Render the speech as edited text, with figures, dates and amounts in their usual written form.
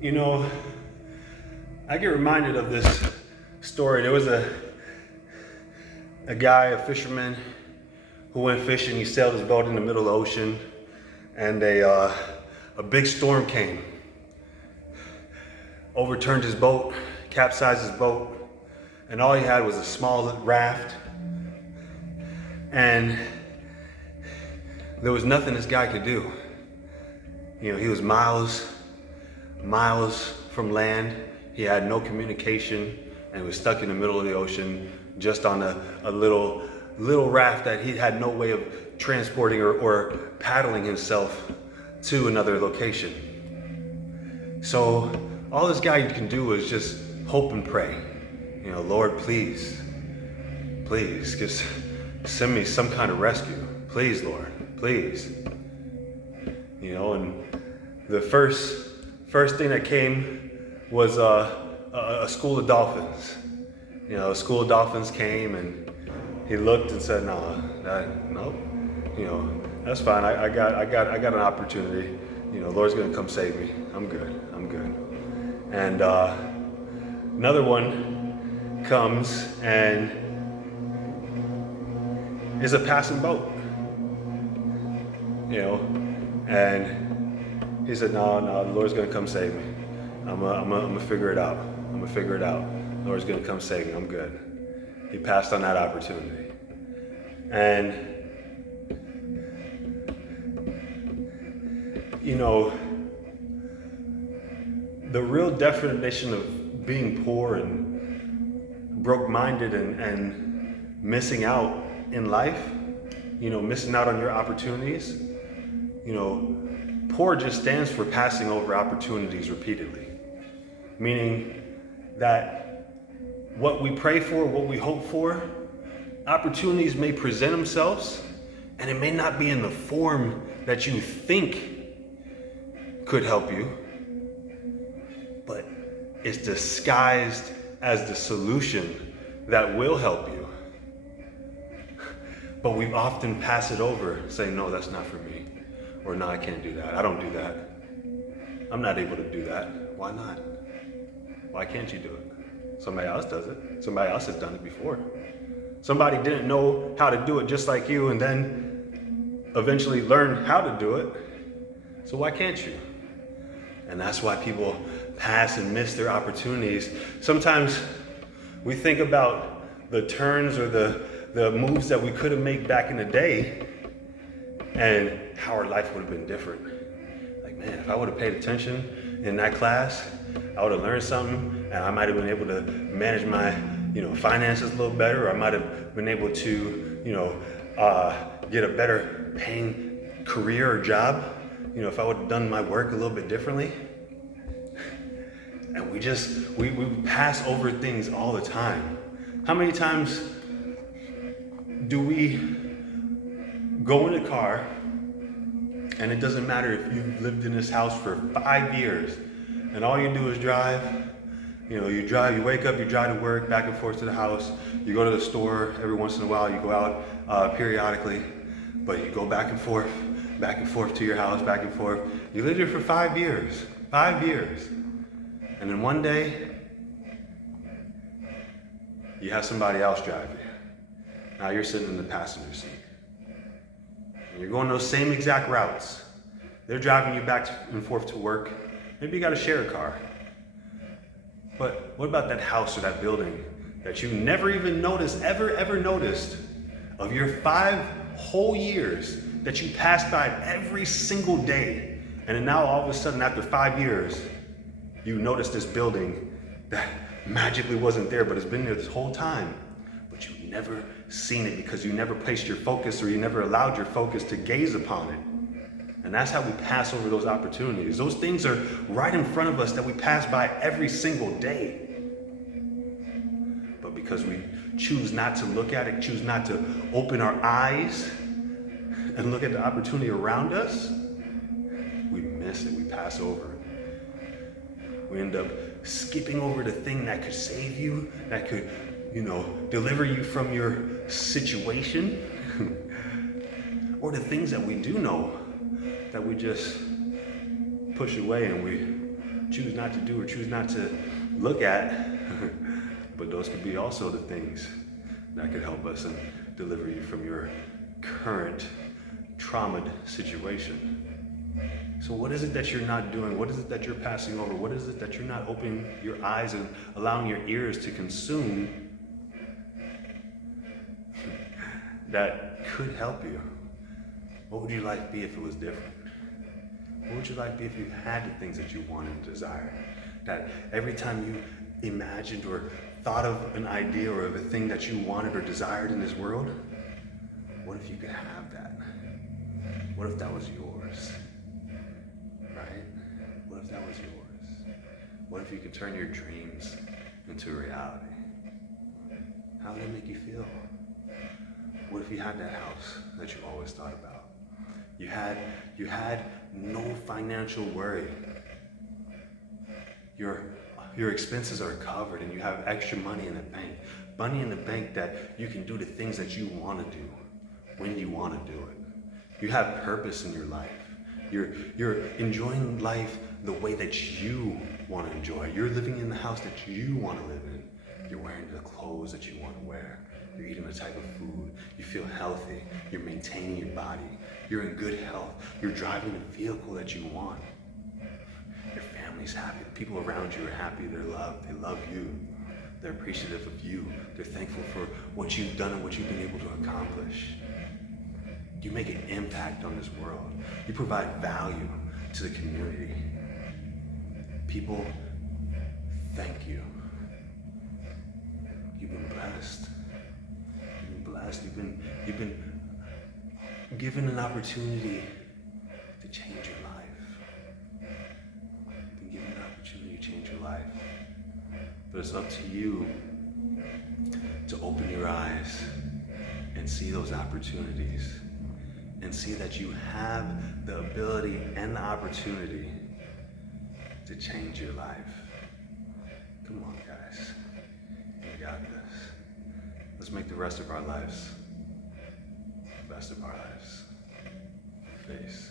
You know, I get reminded of this story. There was a guy, a fisherman, who went fishing. He sailed his boat in the middle of the ocean, and a big storm came, overturned his boat, capsized his boat, and all he had was a small raft. And there was nothing this guy could do. You know, he was miles from land. He had no communication and was stuck in the middle of the ocean just on a little raft that he had no way of transporting or paddling himself to another location. So all this guy can do is just hope and pray. You know, Lord, please, just send me some kind of rescue. Please, Lord, please. You know, and the first thing that came was a school of dolphins. You know, a school of dolphins came, and he looked and said, nope. You know, that's fine. I got an opportunity. You know, Lord's gonna come save me. I'm good. And another one comes and is a passing boat. You know, and he said, no, the Lord's gonna come save me. I'm gonna figure it out. The Lord's gonna come save me. I'm good. He passed on that opportunity. And you know, the real definition of being poor and broke-minded and missing out in life, you know, missing out on your opportunities, you know, poor just stands for passing over opportunities repeatedly. Meaning that what we pray for, what we hope for, opportunities may present themselves, and it may not be in the form that you think could help you, but it's disguised as the solution that will help you. But we often pass it over, saying, no, that's not for me. Or no, I can't do that. I don't do that. I'm not able to do that. Why not? Why can't you do it? Somebody else does it. Somebody else has done it before. Somebody didn't know how to do it just like you and then eventually learned how to do it. So why can't you? And that's why people pass and miss their opportunities. Sometimes we think about the turns or the moves that we could have made back in the day and how our life would have been different. Like, man, if I would have paid attention in that class, I would have learned something, and I might have been able to manage my, you know, finances a little better, or I might have been able to, you know, get a better paying career or job, you know, if I would have done my work a little bit differently. And we pass over things all the time. How many times do we go in a car, and it doesn't matter if you've lived in this house for 5 years, and all you do is drive. You know, you wake up, you drive to work, back and forth to the house, you go to the store every once in a while, you go out periodically, but you go back and forth to your house, back and forth. You lived here for 5 years. And then one day, you have somebody else drive you. Now you're sitting in the passenger seat. And you're going those same exact routes. They're driving you back and forth to work. Maybe you got to share a car. But what about that house or that building that you never even noticed, ever noticed, of your 5 whole years that you passed by every single day, and then now all of a sudden after 5 years, you notice this building that magically wasn't there, but has been there this whole time, but you've never seen it because you never placed your focus, or you never allowed your focus to gaze upon it. And that's how we pass over those opportunities. Those things are right in front of us that we pass by every single day. But because we choose not to look at it, choose not to open our eyes and look at the opportunity around us, we miss it, we pass over it. We end up skipping over the thing that could save you, that could, you know, deliver you from your situation, or the things that we do know that we just push away and choose not to do or choose not to look at. But those could be also the things that could help us and deliver you from your current traumatized situation. So what is it that you're not doing? What is it that you're passing over? What is it that you're not opening your eyes and allowing your ears to consume that could help you? What would your life be if it was different? What would your life be if you had the things that you wanted and desired? That every time you imagined or thought of an idea or of a thing that you wanted or desired in this world, what if you could have that? What if that was yours? Right? What if that was yours? What if you could turn your dreams into reality? How would it make you feel? What if you had that house that you always thought about? You had no financial worry. Your expenses are covered and you have extra money in the bank. Money in the bank that you can do the things that you want to do when you want to do it. You have purpose in your life. You're enjoying life the way that you want to enjoy. You're living in the house that you want to live in. You're wearing the clothes that you want to wear. You're eating the type of food. You feel healthy. You're maintaining your body. You're in good health. You're driving the vehicle that you want. Your family's happy. The people around you are happy. They're loved. They love you. They're appreciative of you. They're thankful for what you've done and what you've been able to accomplish. You make an impact on this world. You provide value to the community. People thank you. You've been blessed. You've been blessed. You've been given an opportunity to change your life. You've been given an opportunity to change your life. But it's up to you to open your eyes and see those opportunities and see that you have the ability and the opportunity to change your life. Come on, guys. We got this. Let's make the rest of our lives the best of our lives. Peace.